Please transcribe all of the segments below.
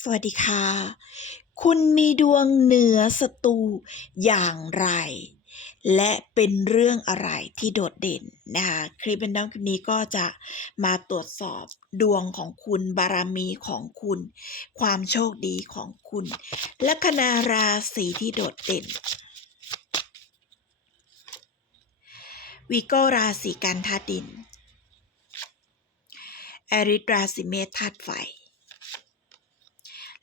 สวัสดีค่ะ คุณมีดวงเหนือศัตรูอย่างไร และเป็นเรื่องอะไรที่โดดเด่นนะคะคลิปเป็นดังคลิปนี้ก็จะมาตรวจสอบดวงของคุณบารมีของคุณ ความโชคดีของคุณและคณาราศีที่โดดเด่นวีโก้ราศีกันธาตุดินแอริสราศีเมธาตุไฟ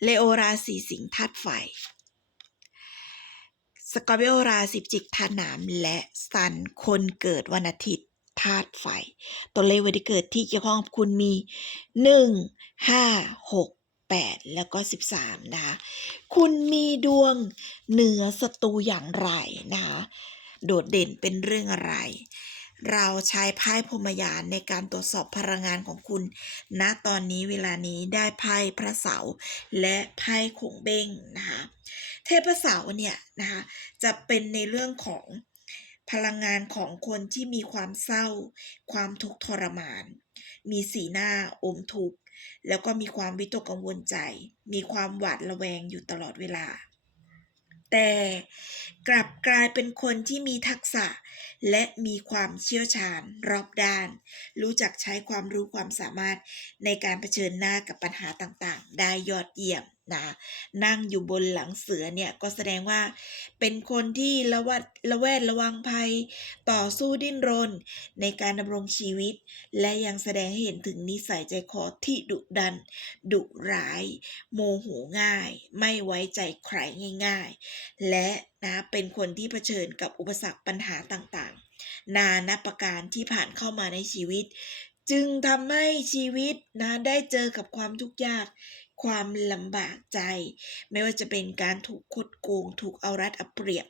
เลโอราศีสิงห์ธาตุไฟ สกอร์ปิโอราศีจิกธาตุน้ำและซันคนเกิดวันอาทิตย์ธาตุไฟ ตัวเลขวันที่เกิดที่เกี่ยวข้องกับคุณมี 1 5 6 8 แล้วก็ 13 นะคะ คุณมีดวงเหนือศัตรูอย่างไรนะคะ โดดเด่นเป็นเรื่องอะไร เราใช้ไพ่พรมยานในการตรวจสอบพลังงานของคุณณตอนนี้เวลานี้ได้ไพ่พระเสาและไพ่ขงเบ้งนะคะเทพเสาเนี่ยนะคะจะเป็นในเรื่องของพลังงานของคนที่มีความเศร้า ความทุกข์ทรมาน มีสีหน้าอมทุกข์ แล้วก็มีความวิตกกังวลใจ มีความหวาดระแวงอยู่ตลอดเวลา แต่กลับกลายเป็นคนที่มีทักษะ และมีความเชี่ยวชาญรอบด้าน รู้จักใช้ความรู้ความสามารถในการเผชิญหน้ากับปัญหาต่างๆ ได้ยอดเยี่ยม นะนั่งอยู่บนหลังเสือเนี่ยก็แสดงว่าเป็นคนที่ระวัดระแวดระวังภัย ต่อสู้ดิ้นรน ในการดำรงชีวิต และยังแสดงให้เห็นถึงนิสัยใจคอที่ดุดัน ดุร้าย โมโหง่าย ไม่ไว้ใจใครง่าย ๆ และนะเป็นคนที่เผชิญกับอุปสรรคปัญหาต่างๆ นานับประการที่ผ่านเข้ามาในชีวิต จึงทำให้ชีวิตนะได้เจอกับความทุกข์ยาก ความลำบากใจ ไม่ว่าจะเป็นการถูกคดโกง ถูกเอารัดเอาเปรียบ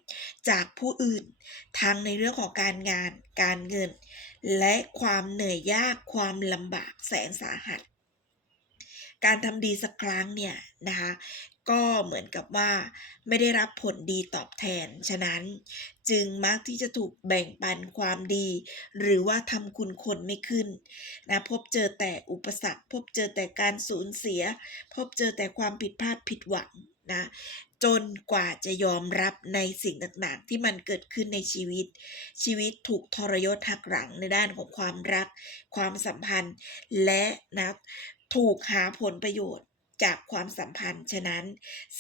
จากผู้อื่น ทั้งในเรื่องของการงาน การเงิน และความเหนื่อยยากความลำบากแสนสาหัสการทำดีสักครั้งเนี่ยนะคะ ก็เหมือนกับว่าไม่ได้รับผลดีตอบแทน ฉะนั้นจึงมักที่จะถูกแบ่งปันความดี หรือว่าทำคุณคนไม่ขึ้นนะพบเจอแต่อุปสรรค พบเจอแต่การสูญเสีย พบเจอแต่ความผิดพลาดผิดหวังนะจนกว่าจะยอมรับในสิ่งต่างๆ ที่มันเกิดขึ้นในชีวิต ชีวิตถูกทรยศหักหลังในด้านของความรัก ความสัมพันธ์ และนะถูกหาผลประโยชน์ จากความสัมพันธ์ ฉะนั้น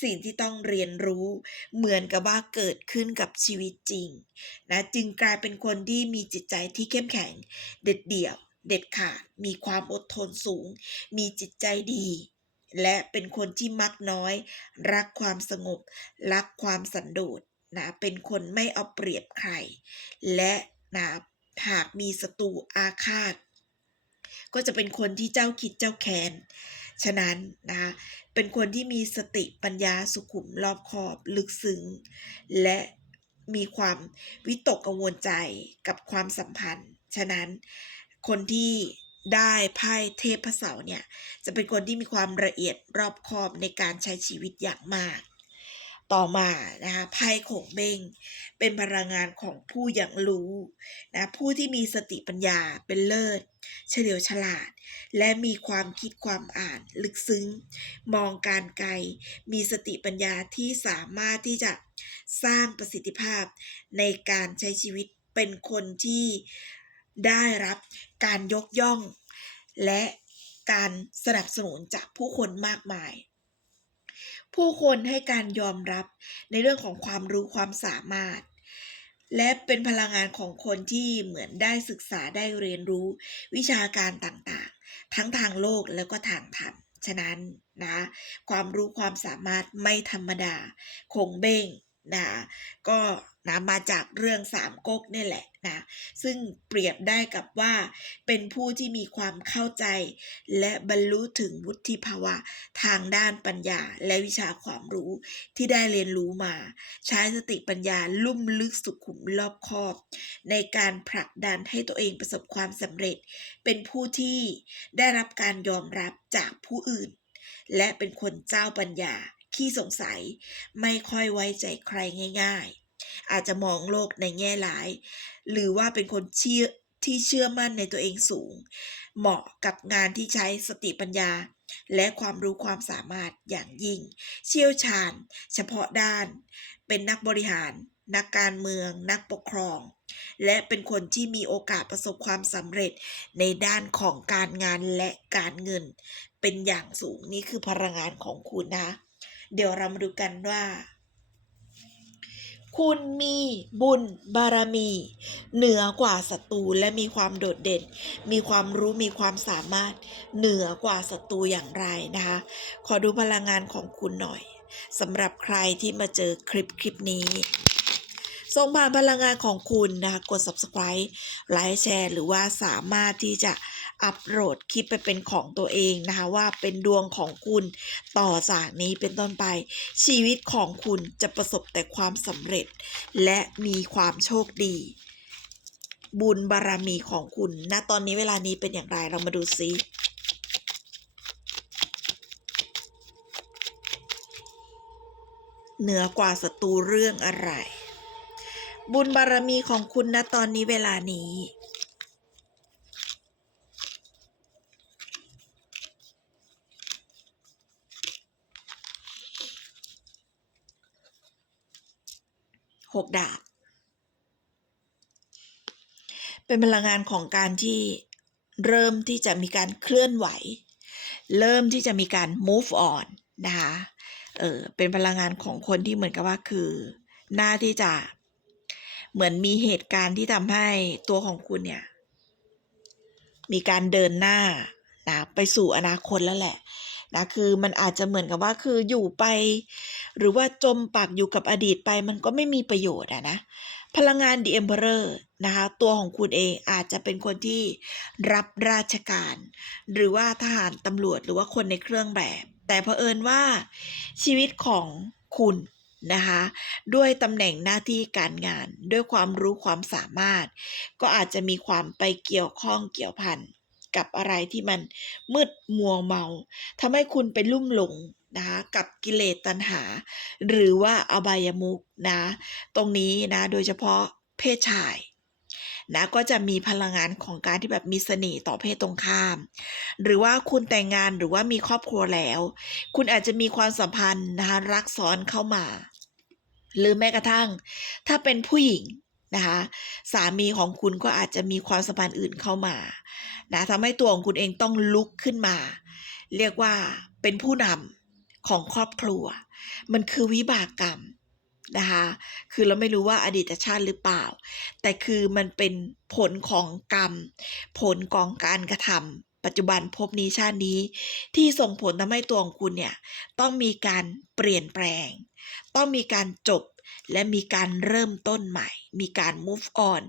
สิ่งที่ต้องเรียนรู้เหมือนกับว่าเกิดขึ้นกับชีวิตจริงนะจึงกลายเป็นคนที่มีจิตใจที่เข้มแข็ง เด็ดเดี่ยว เด็ดขาด มีความอดทนสูง มีจิตใจดี และเป็นคนที่มักน้อย รักความสงบ รักความสันโดษนะเป็นคนไม่เอาเปรียบใคร และนะหากมีศัตรูอาฆาตก็จะเป็นคนที่เจ้าคิดเจ้าแค้น ฉะนั้นนะคะเป็นคนที่มีสติปัญญาสุขุมรอบคอบลึกซึ้ง และมีความวิตกกังวลใจกับความสัมพันธ์ ฉะนั้นคนที่ได้ไพ่เทพเสาเนี่ยจะเป็นคนที่มีความละเอียดรอบคอบในการใช้ชีวิตอย่างมาก ต่อมานะคะไพ่โขงเบงเป็นพลังงานของผู้อย่างรู้นะผู้ที่มีสติปัญญาเป็นเลิศ เฉลียวฉลาด และมีความคิดความอ่านลึกซึ้ง มองการไกล มีสติปัญญาที่สามารถที่จะสร้างประสิทธิภาพในการใช้ชีวิตเป็นคนที่ได้รับการยกย่อง และการสนับสนุนจากผู้คนมากมาย ผู้คนให้การยอมรับในเรื่องของความรู้ความสามารถ และเป็นพลังงานของคนที่เหมือนได้ศึกษาได้เรียนรู้วิชาการต่างๆ ทั้งทางโลกแล้วก็ทางธรรมฉะนั้นนะความรู้ความสามารถไม่ธรรมดา คงเบ้งนะก็ นะมาจากเรื่องสามก๊กนี่แหละนะซึ่งเปรียบได้กับว่า เป็นผู้ที่มีความเข้าใจ และบรรลุถึงวุฒิภาวะทางด้านปัญญาและวิชาความรู้ที่ได้เรียนรู้มา ใช้สติปัญญาลุ่มลึกสุขุมรอบคอบ ในการผลักดันให้ตัวเองประสบความสำเร็จ เป็นผู้ที่ได้รับการยอมรับจากผู้อื่น และเป็นคนเจ้าปัญญาขี้สงสัย ไม่ค่อยไว้ใจใครง่าย ๆ อาจจะมองโลกในแง่ร้าย หรือว่าเป็นคนเชื่อที่เชื่อมั่นในตัวเองสูง เหมาะกับงานที่ใช้สติปัญญา และความรู้ความสามารถอย่างยิ่ง เชี่ยวชาญ เฉพาะด้าน เป็นนักบริหาร นักการเมือง นักปกครอง และเป็นคนที่มีโอกาสประสบความสำเร็จในด้านของการงานและการเงิน เป็นอย่างสูงนี่คือพลังงานของคุณนะ เดี๋ยวเรามาดูกันว่า คุณมีบุญบารมี เหนือกว่าศัตรูและมีความโดดเด่น มีความรู้มีความสามารถ เหนือกว่าศัตรูอย่างไรนะคะ ขอดูพลังงานของคุณหน่อยสำหรับใครที่มาเจอคลิปคลิปนี้ส่งผ่านพลังงานของคุณนะคะกด subscribe ไลค์แชร์ หรือว่าสามารถที่จะ อัปโหลดคลิปไปเป็นของตัวเองนะคะ ว่าเป็นดวงของคุณต่อจากนี้เป็นต้นไป ชีวิตของคุณจะประสบแต่ความสำเร็จ และมีความโชคดี บุญบารมีของคุณณตอนนี้เวลานี้เป็นอย่างไรเรามาดูซิเหนือกว่าศัตรูเรื่องอะไร บุญบารมีของคุณณตอนนี้เวลานี้ หกดาบ เป็นพลังงานของการที่เริ่มที่จะมีการเคลื่อนไหว เริ่มที่จะมีการ move on นะคะ เออเป็นพลังงานของคนที่เหมือนกับว่าคือ หน้าที่จะเหมือนมีเหตุการณ์ที่ทำให้ตัวของคุณเนี่ย มีการเดินหน้านะไปสู่อนาคตแล้วแหละ นะคือมันอาจจะเหมือนกับว่าคืออยู่ไป หรือว่าจมปักอยู่กับอดีตไปมันก็ไม่มีประโยชน์อะนะพลังงาน The Emperor นะคะตัวของคุณเองอาจจะเป็นคนที่รับราชการ หรือว่าทหารตำรวจหรือว่าคนในเครื่องแบบ แต่เผอิญว่าชีวิตของคุณนะคะด้วยตำแหน่งหน้าที่การงาน ด้วยความรู้ความสามารถ ก็อาจจะมีความไปเกี่ยวข้องเกี่ยวพัน กับอะไรที่มันมืดมัวเมาทำให้คุณไปลุ่มหลงนะคะกับกิเลสตัณหา หรือว่าอบายมุกนะตรงนี้นะโดยเฉพาะเพศชายนะก็จะมีพลังงานของการที่แบบมีเสน่ห์ต่อเพศตรงข้าม หรือว่าคุณแต่งงานหรือว่ามีครอบครัวแล้ว คุณอาจจะมีความสัมพันธ์นะคะรักซ้อนเข้ามา หรือแม้กระทั่ง ถ้าเป็นผู้หญิง นะคะสามีของคุณก็อาจจะมีความสัมพันธ์อื่นเข้ามานะทำให้ตัวของคุณเองต้องลุกขึ้นมา เรียกว่าเป็นผู้นำของครอบครัว มันคือวิบากกรรมนะคะคือเราไม่รู้ว่าอดีตชาติหรือเปล่า แต่คือมันเป็นผลของกรรม ผลของการกระทำปัจจุบันภพนี้ชาตินี้ ที่ส่งผลทำให้ตัวของคุณเนี่ยต้องมีการเปลี่ยนแปลง ต้องมีการจบ และมีการเริ่มต้นใหม่ มีการ move on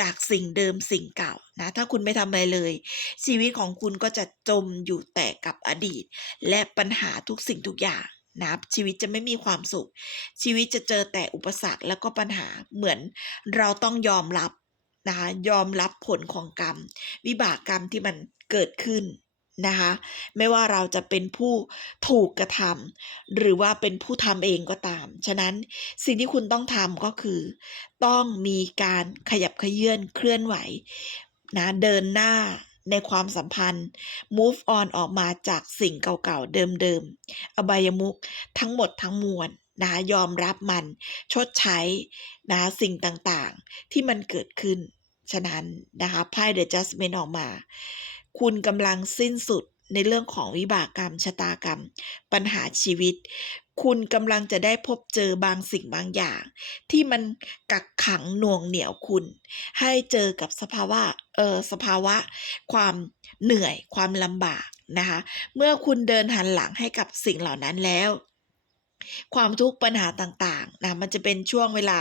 จากสิ่งเดิมสิ่งเก่านะถ้าคุณไม่ทำอะไรเลย ชีวิตของคุณก็จะจมอยู่แต่กับอดีต และปัญหาทุกสิ่งทุกอย่างนะชีวิตจะไม่มีความสุข ชีวิตจะเจอแต่อุปสรรคแล้วก็ปัญหาเหมือนเราต้องยอมรับนะคะยอมรับผลของกรรม วิบากกรรมที่มันเกิดขึ้น นะคะไม่ว่าเราจะเป็นผู้ถูกกระทำหรือว่าเป็นผู้ทำเองก็ตาม ฉะนั้นสิ่งที่คุณต้องทำก็คือ ต้องมีการขยับเขยื่อนเคลื่อนไหวนะเดินหน้าในความสัมพันธ์ move on ออกมาจากสิ่งเก่าๆ เดิมๆ อบายมุกทั้งหมดทั้งมวลนะคะยอมรับมันชดใช้นะสิ่งต่างๆ ที่มันเกิดขึ้น ฉะนั้นนะคะไพ่ The Judgment ออกมา คุณกำลังสิ้นสุดในเรื่องของวิบากกรรมชะตากรรม ปัญหาชีวิต คุณกำลังจะได้พบเจอบางสิ่งบางอย่าง ที่มันกักขังหน่วงเหนี่ยวคุณ ให้เจอกับสภาวะเออสภาวะ ความเหนื่อยความลำบากนะคะ เมื่อคุณเดินหันหลังให้กับสิ่งเหล่านั้นแล้วความทุกข์ปัญหาต่างๆนะมันจะเป็นช่วงเวลา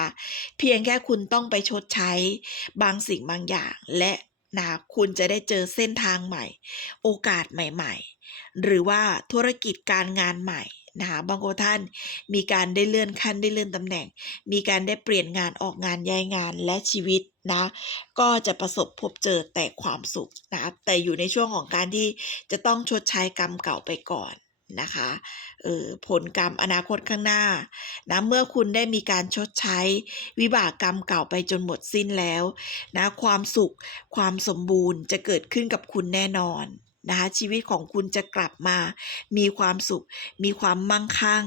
เพียงแค่คุณต้องไปชดใช้บางสิ่งบางอย่าง และ นะคุณจะได้เจอเส้นทางใหม่ โอกาสใหม่ๆ หรือว่าธุรกิจการงานใหม่นะคะบางคนท่านมีการได้เลื่อนขั้นได้เลื่อนตำแหน่ง มีการได้เปลี่ยนงานออกงานย้ายงานและชีวิตนะก็จะประสบพบเจอแต่ความสุขนะแต่อยู่ในช่วงของการที่จะต้องชดใช้กรรมเก่าไปก่อน นะคะเออผลกรรมอนาคตข้างหน้านะเมื่อคุณได้มีการชดใช้ วิบากกรรมเก่าไปจนหมดสิ้นแล้วนะความสุขความสมบูรณ์จะเกิดขึ้นกับคุณแน่นอน นะคะชีวิตของคุณจะกลับมา มีความสุข มีความมั่งคั่ง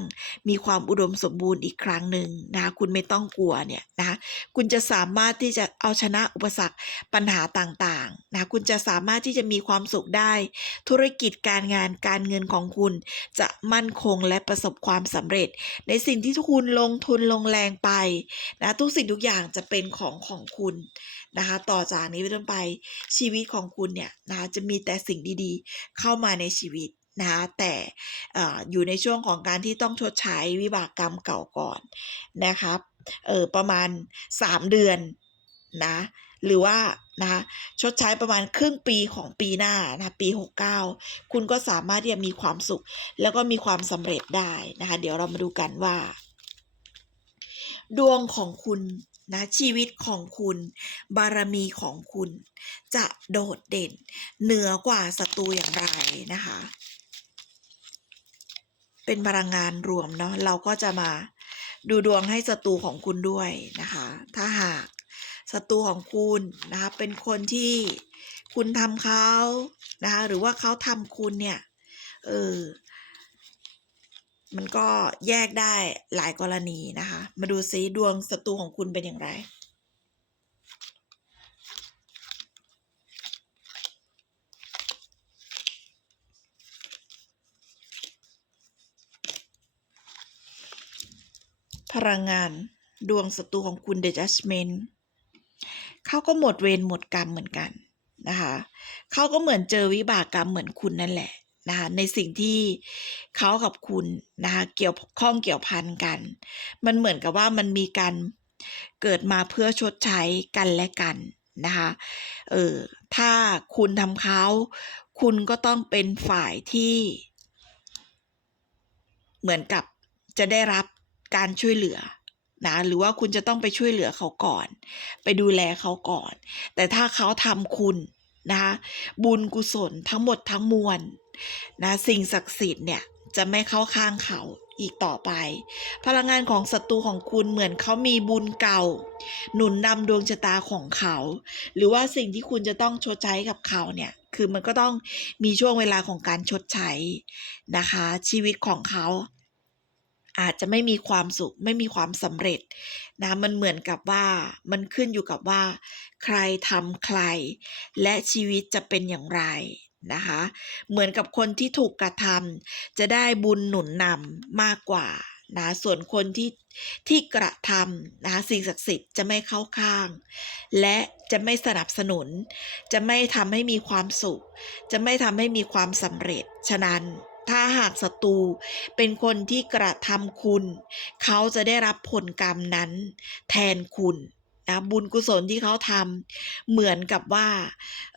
มีความอุดมสมบูรณ์อีกครั้งหนึ่งนะคะคุณไม่ต้องกลัวเนี่ยนะคะคุณจะสามารถที่จะเอาชนะอุปสรรคปัญหาต่างๆนะคุณจะสามารถที่จะมีความสุขได้ ธุรกิจการงานการเงินของคุณจะมั่นคงและประสบความสำเร็จ ในสิ่งที่ทุกคุณลงทุนลงแรงไปนะทุกสิ่งทุกอย่างจะเป็นของของคุณนะคะ ต่อจากนี้ไปต้นไปชีวิตของคุณเนี่ยนะคะจะมีแต่สิ่งดีๆ เข้ามาในชีวิตนะคะแต่เอออยู่ในช่วงของการที่ต้องชดใช้วิบากกรรมเก่าก่อนนะครับเออประมาณ 3 เดือนนะหรือว่านะคะชดใช้ประมาณครึ่งปีของปีหน้านะปี 69 คุณก็สามารถที่จะมีความสุข แล้วก็มีความสำเร็จได้นะคะ เดี๋ยวเรามาดูกันว่า ดวงของคุณ นะชีวิตของคุณ บารมีของคุณ จะโดดเด่น เหนือกว่าศัตรูอย่างไรนะคะ เป็นพลังงานรวมเนาะเราก็จะมาดูดวงให้ศัตรูของคุณด้วยนะคะ ถ้าหากศัตรูของคุณนะคะเป็นคนที่คุณทำเขานะคะหรือว่าเขาทำคุณเนี่ยเออ มันก็แยกได้หลายกรณีนะคะ มาดูซิดวงศัตรูของคุณเป็นอย่างไรพลังงานดวงศัตรูของคุณ The Judgment เขาก็หมดเวรหมดกรรมเหมือนกันนะคะเขาก็เหมือนเจอวิบากกรรมเหมือนคุณนั่นแหละ นะคะในสิ่งที่เขากับคุณนะคะเกี่ยวข้องเกี่ยวพันกัน มันเหมือนกับว่ามันมีการเกิดมาเพื่อชดใช้กันและกันนะคะเออถ้าคุณทำเขาคุณก็ต้องเป็นฝ่ายที่ เหมือนกับจะได้รับการช่วยเหลือนะหรือว่าคุณจะต้องไปช่วยเหลือเขาก่อน ไปดูแลเขาก่อน แต่ถ้าเขาทำคุณนะคะบุญกุศลทั้งหมดทั้งมวล นะสิ่งศักดิ์สิทธิ์เนี่ยจะไม่เข้าข้างเขาอีกต่อไป พลังงานของศัตรูของคุณเหมือนเขามีบุญเก่า หนุนนำดวงชะตาของเขา หรือว่าสิ่งที่คุณจะต้องชดใช้กับเขาเนี่ยคือมันก็ต้องมีช่วงเวลาของการชดใช้นะคะ ชีวิตของเขา อาจจะไม่มีความสุข ไม่มีความสำเร็จนะมันเหมือนกับว่ามันขึ้นอยู่กับว่า ใครทำใคร และชีวิตจะเป็นอย่างไร นะคะ เหมือนกับคนที่ถูกกระทำจะได้บุญหนุนนำมากกว่านะส่วนคนที่ที่กระทำนะสิ่งศักดิ์สิทธิ์จะไม่เข้าข้าง และจะไม่สนับสนุน จะไม่ทำให้มีความสุข จะไม่ทำให้มีความสำเร็จ ฉะนั้นถ้าหากศัตรูเป็นคนที่กระทำคุณ เขาจะได้รับผลกรรมนั้น แทนคุณ นะบุญกุศลที่เขาทำเหมือนกับว่า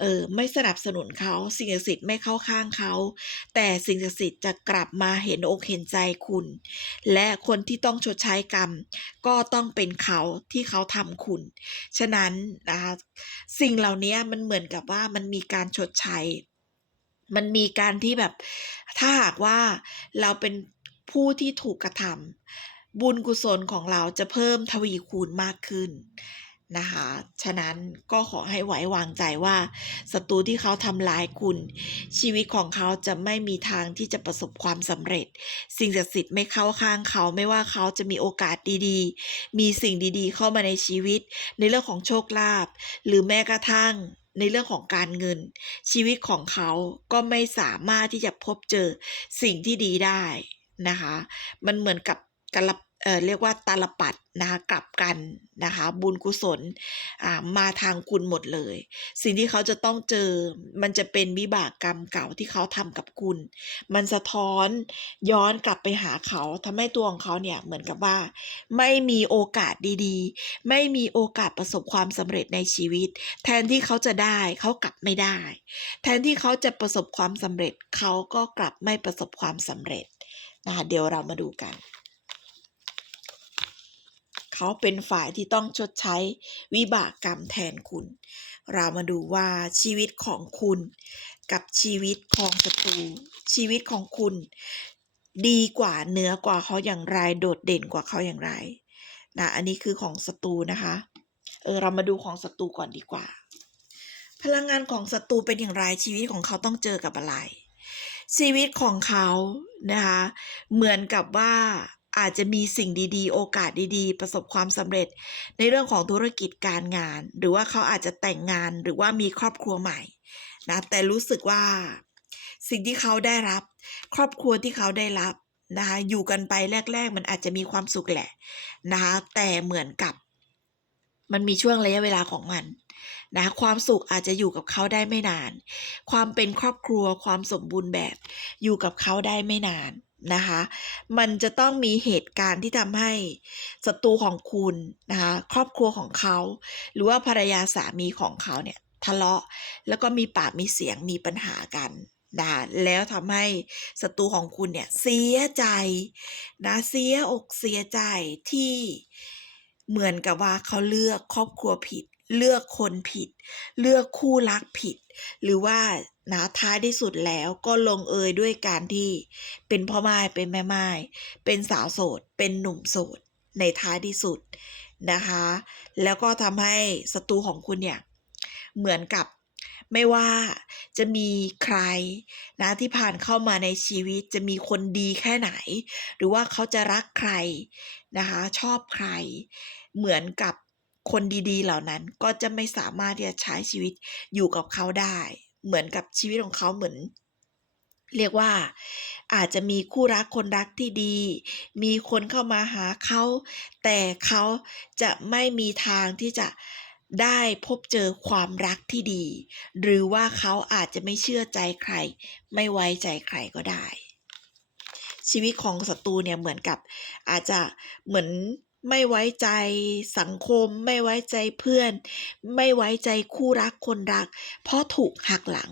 เออไม่สนับสนุนเขาสิ่งศักดิ์สิทธิ์ไม่เข้าข้างเขา แต่สิ่งศักดิ์สิทธิ์จะกลับมาเห็นอกเห็นใจคุณ และคนที่ต้องชดใช้กรรม ก็ต้องเป็นเขาที่เขาทำคุณ ฉะนั้นนะคะสิ่งเหล่านี้มันเหมือนกับว่ามันมีการชดใช้ มันมีการที่แบบถ้าหากว่าเราเป็นผู้ที่ถูกกระทำบุญกุศลของเราจะเพิ่มทวีคูณมากขึ้น นะคะ ฉะนั้นก็ขอให้ไว้วางใจว่าศัตรูที่เขาทำร้ายคุณ ชีวิตของเขาจะไม่มีทางที่จะประสบความสำเร็จ สิ่งศักดิ์สิทธิ์ไม่เข้าข้างเขาไม่ว่าเขาจะมีโอกาสดีๆ มีสิ่งดีๆ เข้ามาในชีวิต ในเรื่องของโชคลาภหรือแม้กระทั่งในเรื่องของการเงิน ชีวิตของเขาก็ไม่สามารถที่จะพบเจอสิ่งที่ดีได้นะคะ มันเหมือนกับกลับ เเรียกว่าตาลปัดนะคะกลับกันนะคะบุญกุศลมาทางคุณหมดเลย สิ่งที่เขาจะต้องเจอมันจะเป็นวิบากกรรมเก่าที่เขาทำกับคุณ มันสะท้อนย้อนกลับไปหาเขาทำให้ตัวของเขาเนี่ยเหมือนกับว่า ไม่มีโอกาสดีๆ ไม่มีโอกาสประสบความสำเร็จในชีวิต แทนที่เขาจะได้เขากลับไม่ได้ แทนที่เขาจะประสบความสำเร็จเขาก็กลับไม่ประสบความสำเร็จนะคะเดี๋ยวเรามาดูกัน เขาเป็นฝ่ายที่ต้องชดใช้วิบากกรรมแทนคุณ เรามาดูว่าชีวิตของคุณ กับชีวิตของศัตรูชีวิตของคุณ ดีกว่าเหนือกว่าเขาอย่างไร โดดเด่นกว่าเขาอย่างไรนะอันนี้คือของศัตรูนะคะเออเรามาดูของศัตรูก่อนดีกว่าพพลังงานของศัตรูเป็นอย่างไรชีวิตของเขาต้องเจอกับอะไร ชีวิตของเขานะคะเหมือนกับว่า อาจจะมีสิ่งดีๆ โอกาสดีๆ ประสบความสำเร็จ ในเรื่องของธุรกิจการงาน หรือว่าเขาอาจจะแต่งงานหรือว่ามีครอบครัวใหม่นะแต่รู้สึกว่าสิ่งที่เขาได้รับ ครอบครัวที่เขาได้รับนะคะอยู่กันไปแรก ๆ มันอาจจะมีความสุขแหละนะคะแต่เหมือนกับ มันมีช่วงระยะเวลาของมันนะความสุขอาจจะอยู่กับเขาได้ไม่นาน ความเป็นครอบครัวความสมบูรณ์แบบ อยู่กับเขาได้ไม่นาน นะคะ มันจะต้องมีเหตุการณ์ที่ทำให้ศัตรูของคุณนะคะครอบครัวของเขา หรือว่าภรรยาสามีของเขาเนี่ยทะเลาะแล้วก็มีปากมีเสียงมีปัญหากันนะแล้วทำให้ศัตรูของคุณเนี่ยเสียใจนะเสียอกเสียใจที่เหมือนกับว่าเขาเลือกครอบครัวผิด เลือกคนผิด เลือกคู่รักผิด หรือว่านะท้ายที่สุดแล้วก็ลงเอยด้วยการที่เป็นพ่อไม้เป็นแม่ไม้เป็นสาวโสด เป็นหนุ่มโสด ในท้ายที่สุดนะคะ แล้วก็ทำให้ศัตรูของคุณเนี่ย เหมือนกับไม่ว่าจะมีใครนะที่ผ่านเข้ามาในชีวิตจะมีคนดีแค่ไหน หรือว่าเขาจะรักใครนะคะ ชอบใคร เหมือนกับ คนดีๆ เหล่านั้นก็จะไม่สามารถที่จะใช้ชีวิตอยู่กับเขาได้ เหมือนกับชีวิตของเขาเหมือน เรียกว่า อาจจะมีคู่รักคนรักที่ดี มีคนเข้ามาหาเขา แต่เขาจะไม่มีทางที่จะได้พบเจอความรักที่ดี หรือว่าเขาอาจจะไม่เชื่อใจใคร ไม่ไว้ใจใครก็ได้ ชีวิตของศัตรูเนี่ยเหมือนกับ อาจจะเหมือน ไม่ไว้ใจสังคม ไม่ไว้ใจเพื่อน ไม่ไว้ใจคู่รักคนรัก เพราะถูกหักหลัง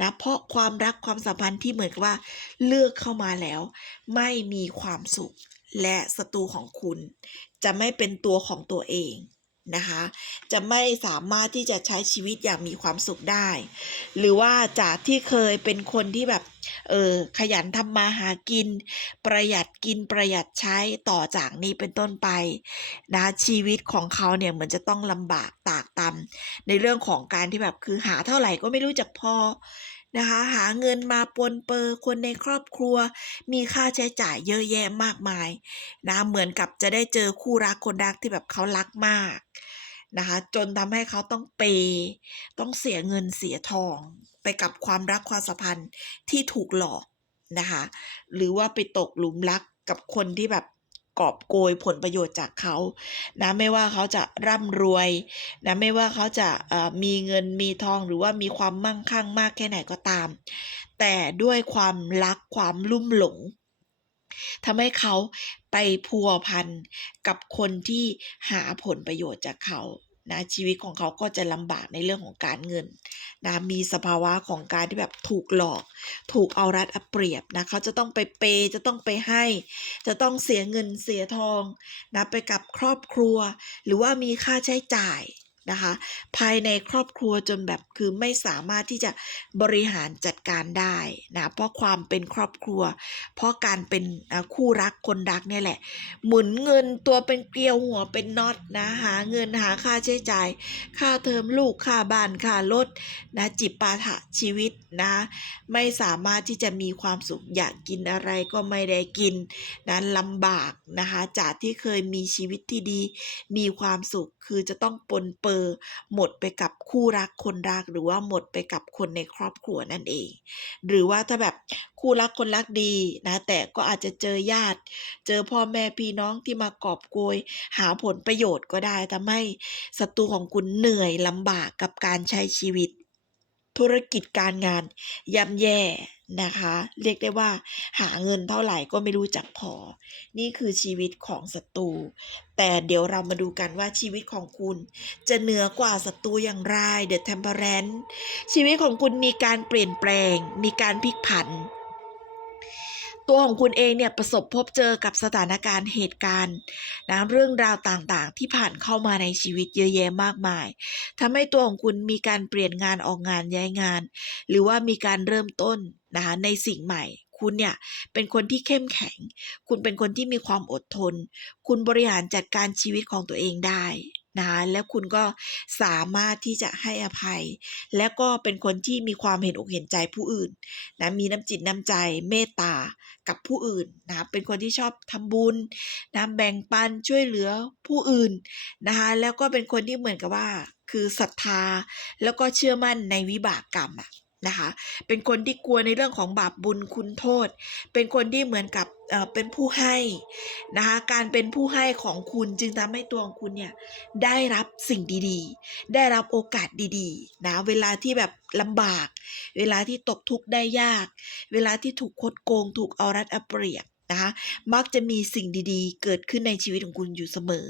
นะเพราะความรักความสัมพันธ์ที่เหมือนกับว่าเลือกเข้ามาแล้ว ไม่มีความสุข และศัตรูของคุณ จะไม่เป็นตัวของตัวเอง นะคะ จะไม่สามารถที่จะใช้ชีวิตอย่างมีความสุขได้ หรือว่าจากที่เคยเป็นคนที่แบบเออขยันทำมาหากิน ประหยัดกินประหยัดใช้ต่อจากนี้เป็นต้นไปนะชีวิตของเขาเนี่ยเหมือนจะต้องลำบากตากตำในเรื่องของการที่แบบคือหาเท่าไหร่ก็ไม่รู้จักพอ นะคะหาเงินมาปนเปื้อคนในครอบครัว มีค่าใช้จ่ายเยอะแยะมากมายนะเหมือนกับจะได้เจอคู่รักคนรักที่แบบเขารักมากนะคะจนทำให้เขาต้องเปย์ต้องเสียเงินเสียทอง ไปกับความรักความสัมพันธ์ที่ถูกหลอกนะคะหรือว่าไปตกหลุมรักกับคนที่แบบ กอบโกยผลประโยชน์จากเขานะไม่ว่าเขาจะร่ำรวยนะไม่ว่าเขาจะมีเงินมีทองหรือว่ามีความมั่งคั่งมากแค่ไหนก็ตาม แต่ด้วยความรักความลุ่มหลงทำให้เขาไปพัวพันกับคนที่หาผลประโยชน์จากเขา นะชีวิตของเขาก็จะลำบากในเรื่องของการเงินนะมีสภาวะของการที่แบบถูกหลอก ถูกเอารัดเอาเปรียบนะเขาจะต้องไปเปย์จะต้องไปให้ จะต้องเสียเงินเสียทองนะไปกับครอบครัว หรือว่ามีค่าใช้จ่าย นะคะ ภายในครอบครัวจนแบบคือไม่สามารถที่จะบริหารจัดการได้นะเพราะความเป็นครอบครัว เพราะการเป็นคู่รักคนรักเนี่ยแหละ หมุนเงินตัวเป็นเกลียวหัวเป็นน็อตนะหาเงินหาค่าใช้จ่าย ค่าเทอมลูกค่าบ้านค่ารถนะจิปาถะชีวิตนะไม่สามารถที่จะมีความสุขอยากกินอะไรก็ไม่ได้กินนั้นลำบากนะคะจากที่เคยมีชีวิตที่ดีมีความสุข คือจะต้องปนเปอร์หมดไปกับคู่รักคนรักหรือว่าหมดไปกับคนในครอบครัวนั่นเอง หรือว่าถ้าแบบคู่รักคนรักดีนะ แต่ก็อาจจะเจอญาติ เจอพ่อแม่พี่น้องที่มากอบโกย หาผลประโยชน์ก็ได้ทำให้ศัตรูของคุณเหนื่อยลำบากกับการใช้ชีวิต ธุรกิจการงานย่ำแย่นะคะ เรียกได้ว่าหาเงินเท่าไหร่ก็ไม่รู้จักพอ นี่คือชีวิตของศัตรูแต่เดี๋ยวเรามาดูกันว่าชีวิตของคุณ จะเหนือกว่าศัตรูอย่างไร The Temperance ชีวิตของคุณมีการเปลี่ยนแปลง มีการพลิกผัน ตัวของคุณเองเนี่ยประสบพบเจอกับสถานการณ์เหตุการณ์นะเรื่องราวต่างๆ ที่ผ่านเข้ามาในชีวิตเยอะแยะมากมายทำให้ตัวของคุณมีการเปลี่ยนงานออกงานย้ายงาน หรือว่ามีการเริ่มต้นนะคะในสิ่งใหม่คุณเนี่ยเป็นคนที่เข้มแข็ง คุณเป็นคนที่มีความอดทน คุณบริหารจัดการชีวิตของตัวเองได้ นะคะแล้วคุณก็สามารถที่จะให้อภัย และก็เป็นคนที่มีความเห็นอกเห็นใจผู้อื่นนะมีน้ำจิตน้ำใจเมตตากับผู้อื่นนะเป็นคนที่ชอบทำบุญนะแบ่งปันช่วยเหลือผู้อื่นนะคะแล้วก็เป็นคนที่เหมือนกับว่าคือศรัทธาแล้วก็เชื่อมั่นในวิบากกรรมอะ นะคะ เป็นคนที่กลัวในเรื่องของบาปบุญคุณโทษ เป็นคนที่เหมือนกับเอ่อเป็นผู้ให้นะคะ การเป็นผู้ให้ของคุณจึงทำให้ตัวของคุณเนี่ยได้รับสิ่งดีๆ ได้รับโอกาสดีๆ นะ เวลาที่แบบลำบาก เวลาที่ตกทุกข์ได้ยาก เวลาที่ถูกคดโกง ถูกเอารัดเอาเปรียบ นะคะมักจะมีสิ่งดีๆ เกิดขึ้นในชีวิตของคุณอยู่เสมอ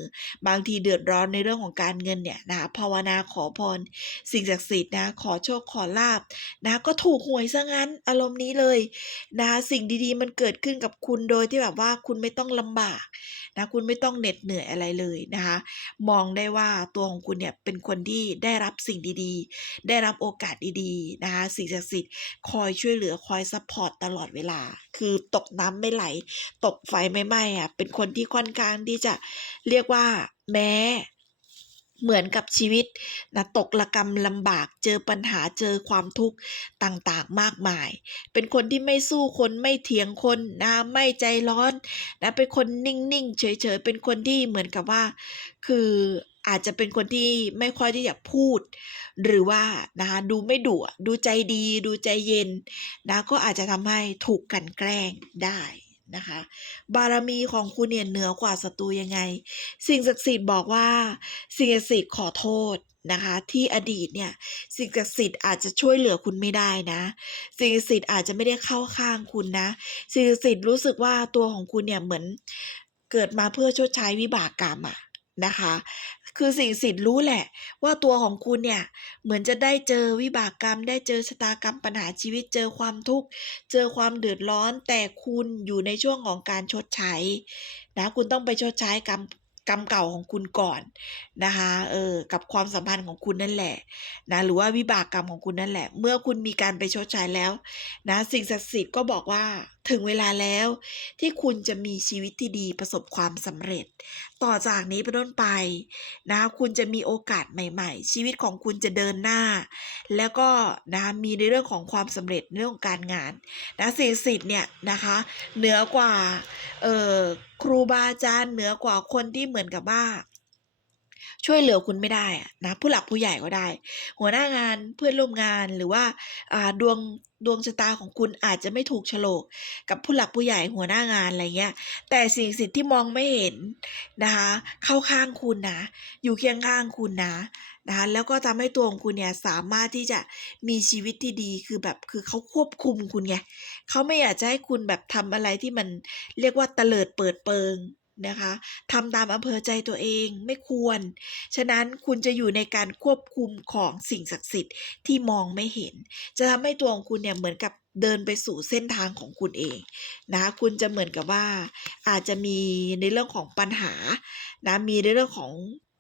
บางทีเดือดร้อนในเรื่องของการเงินเนี่ยนะภาวนาขอพร สิ่งศักดิ์สิทธิ์นะขอโชคขอลาบนะก็ถูกหวยซะงั้นอารมณ์นี้เลยนะสิ่งดีๆ มันเกิดขึ้นกับคุณโดยที่แบบว่าคุณไม่ต้องลำบากนะคุณไม่ต้องเหน็ดเหนื่อยอะไรเลยนะคะมองได้ว่าตัวของคุณเนี่ยเป็นคนที่ได้รับสิ่งดีๆ ได้รับโอกาสดีๆนะคะสิ่งศักดิ์สิทธิ์คอยช่วยเหลือคอยซัพพอร์ตตลอดเวลา คือตกน้ำไม่ไหล ตกไฟไม่ไหม้อะ เป็นคนที่ค่อนข้างที่จะเรียกว่าแม้เหมือนกับชีวิตนะตกระกรรมลำบากเจอปัญหาเจอความทุกข์ต่างๆมากมาย เป็นคนที่ไม่สู้คนไม่เถียงคนนะไม่ใจร้อนนะเป็นคนนิ่งๆเฉยๆเป็นคนที่เหมือนกับว่า คือ อาจจะเป็นคนที่ไม่ค่อยที่จะพูด หรือว่านะคะดูไม่ดุดูใจดี ดูใจเย็นนะก็อาจจะทำให้ถูกกันแกล้งได้นะคะบารมีของคุณเนี่ยเหนือกว่าศัตรูยังไง สิ่งศักดิ์สิทธิ์บอกว่า สิ่งศักดิ์สิทธิ์ขอโทษนะคะ ที่อดีตเนี่ยสิ่งศักดิ์สิทธิ์อาจจะช่วยเหลือคุณไม่ได้นะ สิ่งศักดิ์สิทธิ์อาจจะไม่ได้เข้าข้างคุณนะ สิ่งศักดิ์สิทธิ์รู้สึกว่าตัวของคุณเนี่ยเหมือนเกิดมาเพื่อชดใช้วิบากกรรมอะนะคะ คือสิ่งศักดิ์สิทธิ์รู้แหละว่าตัวของคุณเนี่ย เหมือนจะได้เจอวิบากกรรม ได้เจอชะตากรรมปัญหาชีวิตเจอความทุกข์ เจอความเดือดร้อน แต่คุณอยู่ในช่วงของการชดใช้นะคุณต้องไปชดใช้กรรมกรรมเก่าของคุณก่อนนะคะเออกับความสัมพันธ์ของคุณนั่นแหละนะหรือว่าวิบากกรรมของคุณนั่นแหละ เมื่อคุณมีการไปชดใช้แล้ว นะ สิ่งศักดิ์สิทธิ์ก็บอกว่า ถึงเวลาแล้ว ที่คุณจะมีชีวิตที่ดีประสบความสำเร็จ ต่อจากนี้เป็นต้นไปนะคุณจะมีโอกาสใหม่ ๆ ชีวิตของคุณจะเดินหน้า แล้วก็นะมีในเรื่องของความสำเร็จเรื่องของการงานนะสิ่งศักดิ์สิทธิ์เนี่ยนะคะเหนือกว่าเอ่อครูบาอาจารย์เหนือกว่าคนที่เหมือนกับว่า ช่วยเหลือคุณไม่ได้นะผู้หลักผู้ใหญ่ก็ได้ หัวหน้างานเพื่อนร่วมงานหรือว่าดวงดวงชะตาของคุณอาจจะไม่ถูกโฉลกกับผู้หลักผู้ใหญ่หัวหน้างานอะไรเงี้ย แต่สิ่งศักดิ์สิทธิ์ที่มองไม่เห็นนะคะเข้าข้างคุณนะ อยู่เคียงข้างคุณนะนะคะแล้วก็ทำให้ตัวของคุณเนี่ยสามารถที่จะมีชีวิตที่ดีคือแบบคือเขาควบคุมคุณไงเขาไม่อยากจะให้คุณแบบทำอะไรที่มันเรียกว่าเตลิดเปิดเปิง นะคะทำตามอำเภอใจตัวเองไม่ควร ฉะนั้นคุณจะอยู่ในการควบคุมของสิ่งศักดิ์สิทธิ์ที่มองไม่เห็น จะทำให้ตัวของคุณเนี่ยเหมือนกับเดินไปสู่เส้นทางของคุณเองนะคุณจะเหมือนกับว่าอาจจะมีในเรื่องของปัญหานะมีในเรื่องของ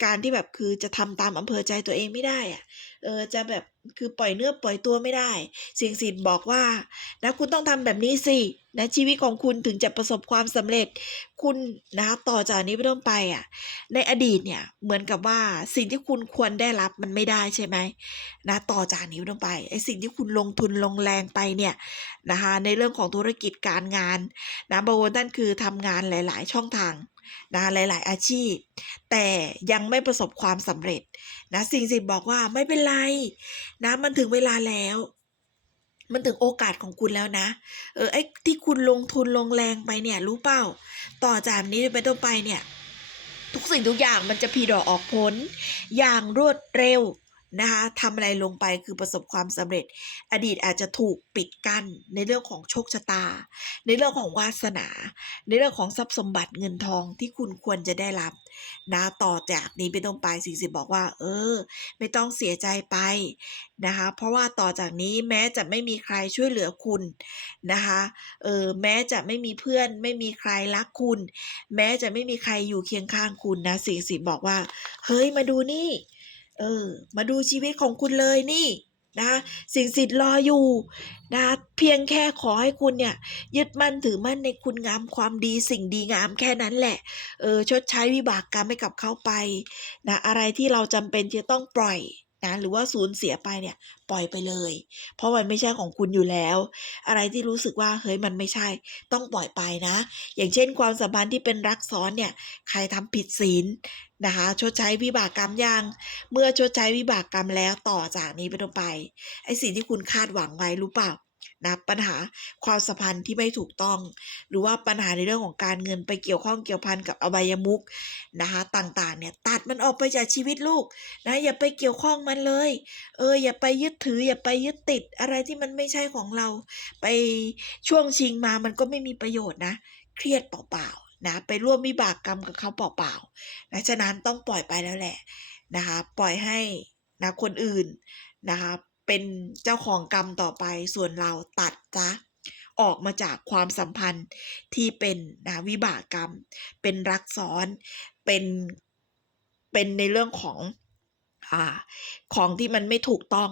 การที่แบบคือจะทำตามอำเภอใจตัวเองไม่ได้อะเออจะแบบคือปล่อยเนื้อปล่อยตัวไม่ได้ สิ่งศักดิ์สิทธิ์บอกว่านะคุณต้องทำแบบนี้สินะชีวิตของคุณถึงจะประสบความสำเร็จ คุณนะต่อจากนี้ไปนต้นไปอะในอดีตเนี่ยเหมือนกับว่าสิ่งที่คุณควรได้รับมันไม่ได้ใช่ไหมนะต่อจากนี้เป็นต้นไปไอ้สิ่งที่คุณลงทุนลงแรงไปเนี่ยนะคะในเรื่องของธุรกิจการงานนะบางคนท่านคือทำงานหลาย ๆ ช่องทาง นะหลาย ๆ อาชีพ แต่ยังไม่ประสบความสำเร็จนะสิ่งสิบบอกว่าไม่เป็นไรนะมันถึงเวลาแล้วมันถึงโอกาสของคุณแล้วนะ เออไอ้ที่คุณลงทุนลงแรงไปเนี่ย รู้เปล่า ต่อจากนี้ไปต้นไปเนี่ย ทุกสิ่งทุกอย่างมันจะพีดอกออกผล อย่างรวดเร็ว นะคะทำอะไรลงไปคือประสบความสำเร็จ อดีตอาจจะถูกปิดกั้นในเรื่องของโชคชะตา ในเรื่องของวาสนา ในเรื่องของทรัพย์สมบัติเงินทองที่คุณควรจะได้รับ นะต่อจากนี้เป็นต้นไปสิ่งสิบอกว่า เออ ไม่ต้องเสียใจไปนะคะ เพราะว่าต่อจากนี้แม้จะไม่มีใครช่วยเหลือคุณนะคะเออแม้จะไม่มีเพื่อน ไม่มีใครรักคุณ แม้จะไม่มีใครอยู่เคียงข้างคุณนะสิ่งสิบอกว่า เฮ้ยมาดูนี่ เออ มาดูชีวิตของคุณเลยนี่นะสิ่งศักดิ์สิทธิ์รออยู่นะเพียงแค่ขอให้คุณเนี่ย ยึดมั่นถือมั่นในคุณงามความดีสิ่งดีงามแค่นั้นแหละ เออชดใช้วิบากกรรมให้กับเขาไปนะอะไรที่เราจำเป็นจะต้องปล่อย นะหรือว่าสูญเสียไปเนี่ยปล่อยไปเลย เพราะมันไม่ใช่ของคุณอยู่แล้ว อะไรที่รู้สึกว่าเฮ้ยมันไม่ใช่ ต้องปล่อยไปนะ อย่างเช่นความสัมพันธ์ที่เป็นรักซ้อนเนี่ยใครทำผิดศีลนะคะชดใช้วิบากกรรมยังเมื่อชดใช้วิบากกรรมแล้วต่อจากนี้ไปต้นไปไอ้สิ่งที่คุณคาดหวังไว้รู้เปล่า นะปัญหาความสัมพันธ์ที่ไม่ถูกต้อง หรือว่าปัญหาในเรื่องของการเงินไปเกี่ยวข้องเกี่ยวพันกับอบายมุกนะคะต่างๆเนี่ยตัดมันออกไปจากชีวิตลูกนะอย่าไปเกี่ยวข้องมันเลย เอออย่าไปยึดถืออย่าไปยึดติดอะไรที่มันไม่ใช่ของเรา ไปช่วงชิงมามันก็ไม่มีประโยชน์นะ เครียดเปล่าๆนะไปร่วมวิบากกรรมกับเขาเปล่าๆนะฉะนั้นต้องปล่อยไปแล้วแหละนะคะปล่อยให้นะคนอื่นนะคะ เป็นเจ้าของกรรมต่อไป ส่วนเราตัดจ้ะออกมาจากความสัมพันธ์ที่เป็นนะวิบากกรรม เป็นรักซ้อนเป็นเป็นในเรื่องของอ่าของที่มันไม่ถูกต้อง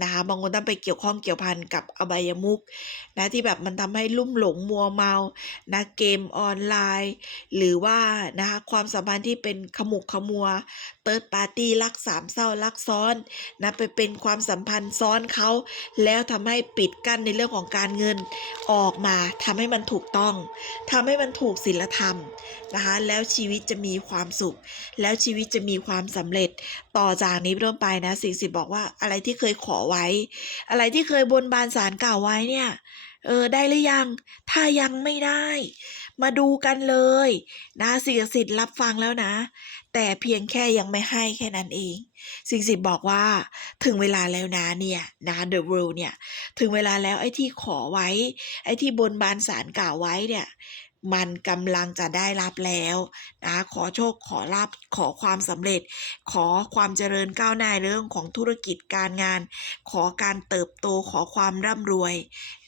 นะคะบางคนต้องไปเกี่ยวข้องเกี่ยวพันกับอบายมุกนะที่แบบมันทำให้ลุ่มหลงมัวเมานะเกมออนไลน์ หรือว่านะคะความสัมพันธ์ที่เป็นขมุกขมัวเติร์ดปาร์ตี้รักสามเศร้ารักซ้อนนะไปเป็นความสัมพันธ์ซ้อนเขาแล้วทำให้ปิดกั้นในเรื่องของการเงินออกมาทำให้มันถูกต้องทำให้มันถูกศีลธรรมนะคะแล้วชีวิตจะมีความสุข แล้วชีวิตจะมีความสำเร็จต่อจากนี้เป็นต้นไปนะสิ่งสิบอกว่าอะไรที่เคยขอไว้ อะไรที่เคยบนบานสารกล่าวไว้เนี่ย เออได้หรือยัง ถ้ายังไม่ได้ มาดูกันเลย นะสิ่งศักดิ์สิทธิ์รับฟังแล้วนะ แต่เพียงแค่ยังไม่ให้แค่นั้นเอง สิ่งศักดิ์สิทธิ์บอกว่าถึงเวลาแล้วนะเนี่ยนะ The World เนี่ย ถึงเวลาแล้วไอ้ที่ขอไว้ ไอ้ที่บนบานสารกล่าวไว้เนี่ย มันกำลังจะได้รับแล้วนะขอโชคขอลาบขอความสำเร็จ ขอความเจริญก้าวหน้าเรื่องของธุรกิจการงาน ขอการเติบโตขอความร่ำรวย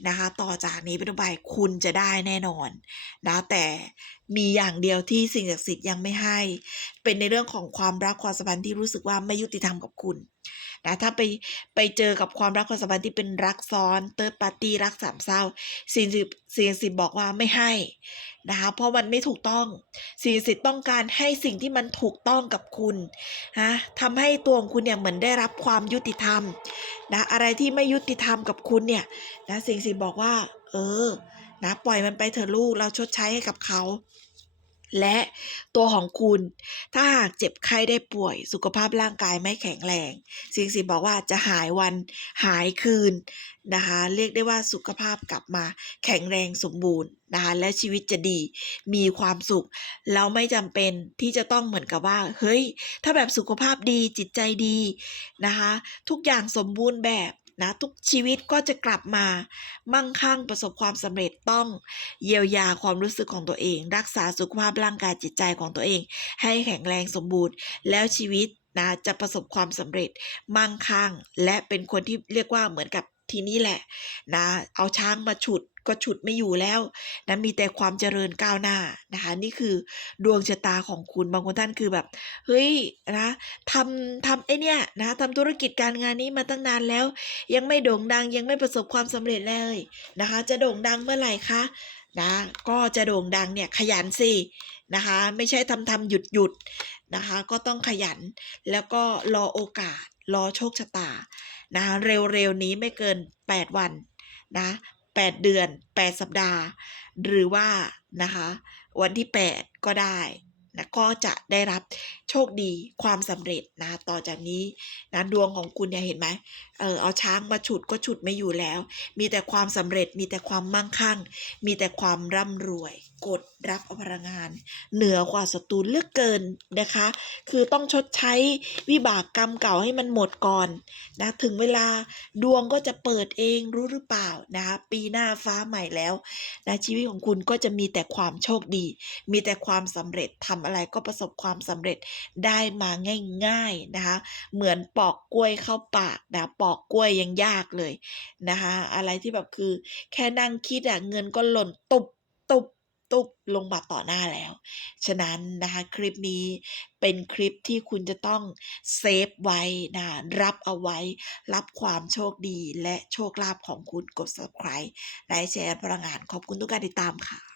นะคะ ต่อจากนี้เป็นต้นไปคุณจะได้แน่นอนนะแต่มีอย่างเดียวที่สิ่งศักดิ์สิทธิ์ยังไม่ให้ เป็นในเรื่องของความรักความสัมพันธ์ที่รู้สึกว่าไม่ยุติธรรมกับคุณ นะถ้าไปไปเจอกับความรักความสัมพันธ์ที่เป็นรักซ้อนเติร์ดปาร์ตี้รักสามเศร้าสิ่งศักดิ์สิ่งสิทธิ์บอกว่าไม่ให้นะคะเพราะมันไม่ถูกต้องสิ่งสิทธิ์ต้องการให้สิ่งที่มันถูกต้องกับคุณนะทำให้ตัวของคุณเนี่ยเหมือนได้รับความยุติธรรมนะอะไรที่ไม่ยุติธรรมกับคุณเนี่ยนะสิ่งสิทธิ์บอกว่า เออนะปล่อยมันไปเถอะลูกเราชดใช้ให้กับเขา และตัวของคุณ ถ้าหากเจ็บไข้ได้ป่วย สุขภาพร่างกายไม่แข็งแรง สิงสิบอกว่าจะหายวันหายคืนนะคะ เรียกได้ว่าสุขภาพกลับมาแข็งแรงสมบูรณ์นะคะและชีวิตจะดีมีความสุข แล้วไม่จำเป็นที่จะต้องเหมือนกับว่า เฮ้ย ถ้าแบบสุขภาพดีจิตใจดีนะคะ ทุกอย่างสมบูรณ์แบบ นะทุกชีวิตก็จะกลับมามั่งคั่งประสบความสำเร็จต้องเยียวยาความรู้สึกของตัวเอง รักษาสุขภาพร่างกายจิตใจของตัวเอง ให้แข็งแรงสมบูรณ์ แล้วชีวิตนะจะประสบความสำเร็จมั่งคั่ง และเป็นคนที่เรียกว่าเหมือนกับ ทีนี้แหละนะเอาช้างมาฉุดก็ฉุดไม่อยู่แล้วนะมีแต่ความเจริญก้าวหน้านะคะ นี่คือดวงชะตาของคุณบางคนท่านคือแบบ เฮ้ยนะทำทำไอเนี้ยนะทำธุรกิจการงานนี้มาตั้งนานแล้ว ยังไม่โด่งดังยังไม่ประสบความสำเร็จเลยนะคะ จะโด่งดังเมื่อไหร่คะนะก็จะโด่งดังเนี่ยขยันสินะคะ ไม่ใช่ทำทำหยุดหยุดนะคะ ก็ต้องขยันแล้วก็รอโอกาสรอโชคชะตา นะเร็วๆนี้ไม่เกิน 8 วันนะ8เดือน 8 สัปดาห์ หรือว่านะคะวันที่ 8 ก็ได้นะก็จะได้รับโชคดีความสำเร็จนะต่อจากนี้นะดวงของคุณเนี่ยเห็นไหมเออเอาช้างมาฉุดก็ฉุดไม่อยู่แล้ว มีแต่ความสำเร็จมีแต่ความมั่งคั่ง มีแต่ความร่ำรวยกดรับเอาพลังงาน เหนือกว่าศัตรูเลือกเกินนะคะ คือต้องชดใช้วิบากกรรมเก่าให้มันหมดก่อนนะถึงเวลาดวงก็จะเปิดเองรู้หรือเปล่านะคะปีหน้าฟ้าใหม่แล้วนะชีวิตของคุณก็จะมีแต่ความโชคดี มีแต่ความสำเร็จทำอะไรก็ประสบความสำเร็จได้มาง่ายๆนะคะเหมือนปอกกล้วยเข้าปากนะปอกกล้วยยังยากเลยนะคะอะไรที่แบบคือแค่นั่งคิดอะเงินก็หล่นตุบตุบ ตุ๊บลงมาต่อหน้าแล้ว ฉะนั้นนะคะคลิปนี้เป็นคลิปที่คุณจะต้องเซฟไว้นะรับเอาไว้ รับความโชคดีและโชคลาภของคุณกด subscribe และแชร์พลังงานขอบคุณทุกการติดตามค่ะ